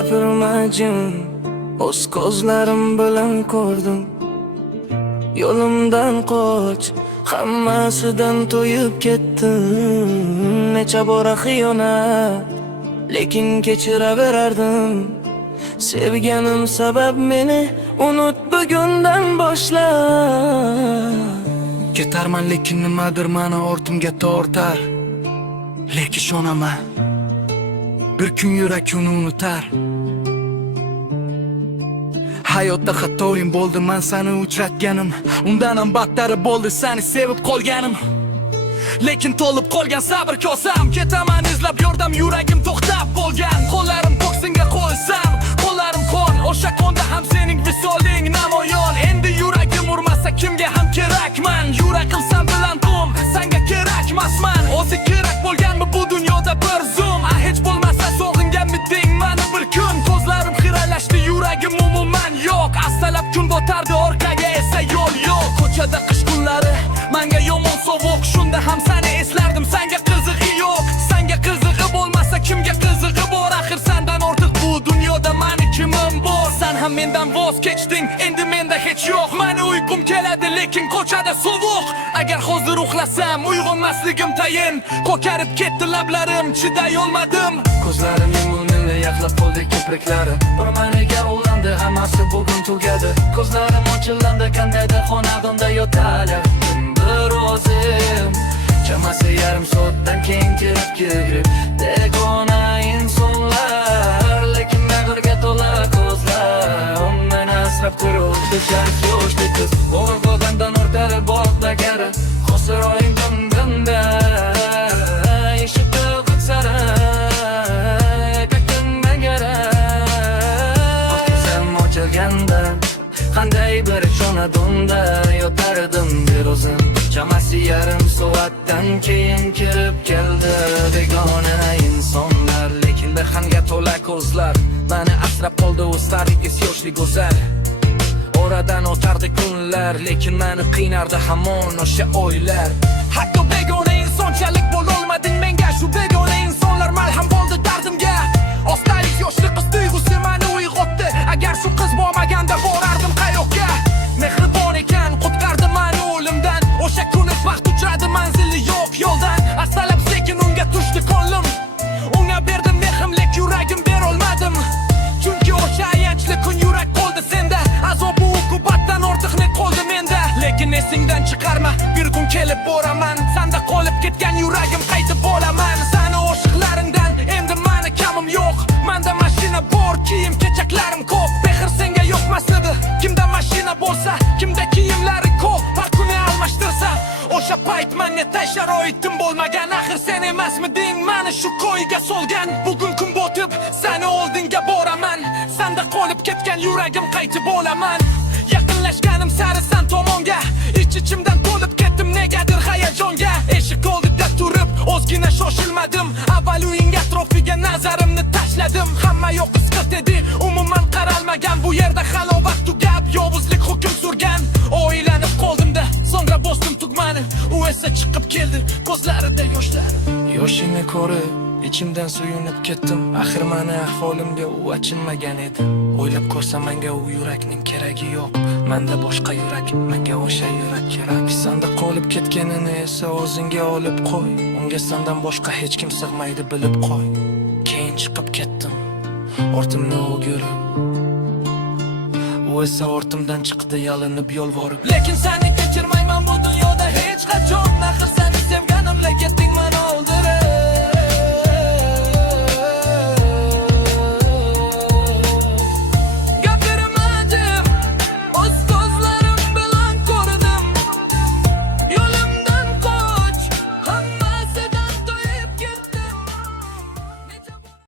Gapirmajin, o'z ko'zlarim bilan ko'rdim. Yo'limdan qoch, hammasidan to'yib ketdim. Necha bora xiyonat, lekin kechiraverardim. Sevganim sabab meni unut bugundan boshlab. Ketarman lekin nimadir meni ortimga tortar. Lekin ishonaman, bir kun yurak uni unutar. Hayotda xatoyim bo'ldi, men seni uchratganim. Undan ham battari bo'ldi seni sevib qolganim. Lekin to'lib qolgan sabr kosam. Ketaman izlab yordam, yuragim to'xtab bo'lgan. Qo'llarim ko'ksinga qo'ysam, qo'llarim qon. O'sha qonda ham sening visoling namoyon. Endi yuragim urmasa kimga ham kerakman. Yuragim sen bilan to'm, senga kerakmasman. O'zi kerak bo'lganmi bu dunyoda bir zum? Hech bo'lmasa sog'inganmi deng meni bir kun. Ko'zlarim xiralashdi, yuragim umuman yo'q. Astalab kun botardi, orqaga esa yo'l yo'q. Ko'chada qish kunlari menga yomon sovuq. Shunda ham seni eslardim, senga qizig'i yo'q. Senga qizig'i bo'lmasa kimga qizig'i bor? Axir sendan ortiq bu dunyoda meni kimim bor? Sen ham mendan voz kechding, endi menda hech yo'q. Meni uyqum keladi, lekin ko'chada sovuq. Agar hozir uxlasam, uyg'onmasligim tayin. Ko'karib ketdi lablarim, chiday olmadim. Ko'zlarim yumildi, yaxlab qoldi kipriklari. Bir maniga ulandi, hammasi bugun tugadi. Ko'zlarim ochildi, qandaydir xonadonda yotalar. Bir o'zim chamasi yarim soatdan keyin kirib begona insonlar, lekin mehrga to'la ko'zlar. Meni asrab turibdi jarib yoshli qiz. Bo'g'ib odamdan o'rtalib bog'da gari. Hozir oyim dunda eshikda qitsara kakimdan gara. Sen ochilgandan qanday bir xonadonda yotardim bir o'zim. Chamasi yarim soatdan keyin kirib keldi begona insonlar, lekin behanga to'la ko'zlar. Meni asrab qoldi o'zlari es yoshli go'zal. Oradan o'tardi kunlar, lekin meni qiynardi hamon o'sha o'ylar. Hatto begona insonchalik bo'lolmading menga. Shu begona insonlar malham bo'ldi dardimga. Ostalik yoshli qiz tuyg'usi meni uyg'otdi. Agar shu qiz bo'lmaganda borardim qayoqqa. Mehribon ekan, qutqardi meni o'limdan. O'sha kuni baxt uchradi, manzili yo'q yo'ldan. Astalab sekin unga tushdi ko'nglim. Unga berdim mehrim, lek yuragim berolmadim. Chunki o'sha ayanchli kun yurak qoldi senda. Azob u uqubatdan ortiq ne qoldi menda. Lekin esingdan chiqarma, bir kun kelib boraman. Senda qolib ketgan yuragim qaytib olaman. Seni o'shiqlaringdan endi meni kamim yo'q. Menda mashina bor, kiyim kechaklarim ko'p. Mehr senga yo'qmasdi. Kimda mashina bo'lsa, kimda kiyimlari ko'p. Har kuni almashtirsa, o'sha payt menga tay sharoitim bo'lmagan. Axir sen emasmiding meni shu qo'yga solgan? Bugun kun botib, seni oldinga boraman. Senda qolib ketgan yuragim qaytib olaman. Yaqinlashganim sari sen tomonga, ich-ichimdan to'lib ketdim negadir hayajonga. Eshik oldida turib, ozgina shoshilmadim. Avval uning atrofiga nazarimni tashladim. Hamma yo'q isqit edi, umuman qaralmagan. Bu yerda halovat tugab, yovuzlik hukm surgan. O'ylanib qoldimda, so'ngra bosdim tugmani. U esa chiqib keldi, ko'zlarida yoshlar. Yoshini ko'rib ichimdan suyunib ketdim. Axir meni ahvolimga u achinmagan edi. O'ylab ko'rsam menga u yurakning keragi yo'q. Menda boshqa yurak, menga o'sha yurak kerak. Senda qolib ketganini esa o'zingga olib qo'y. Unga sendan boshqa hech kim sig'maydi, bilib qo'y. Keyin chiqib ketdim, ortimni o'girib. U esa ortimdan chiqdi yalinib yolvorib. Lekin seni kechirmayman bu dunyoda hech qachon. Axir seni sevganimla ketding meni o'ldirib.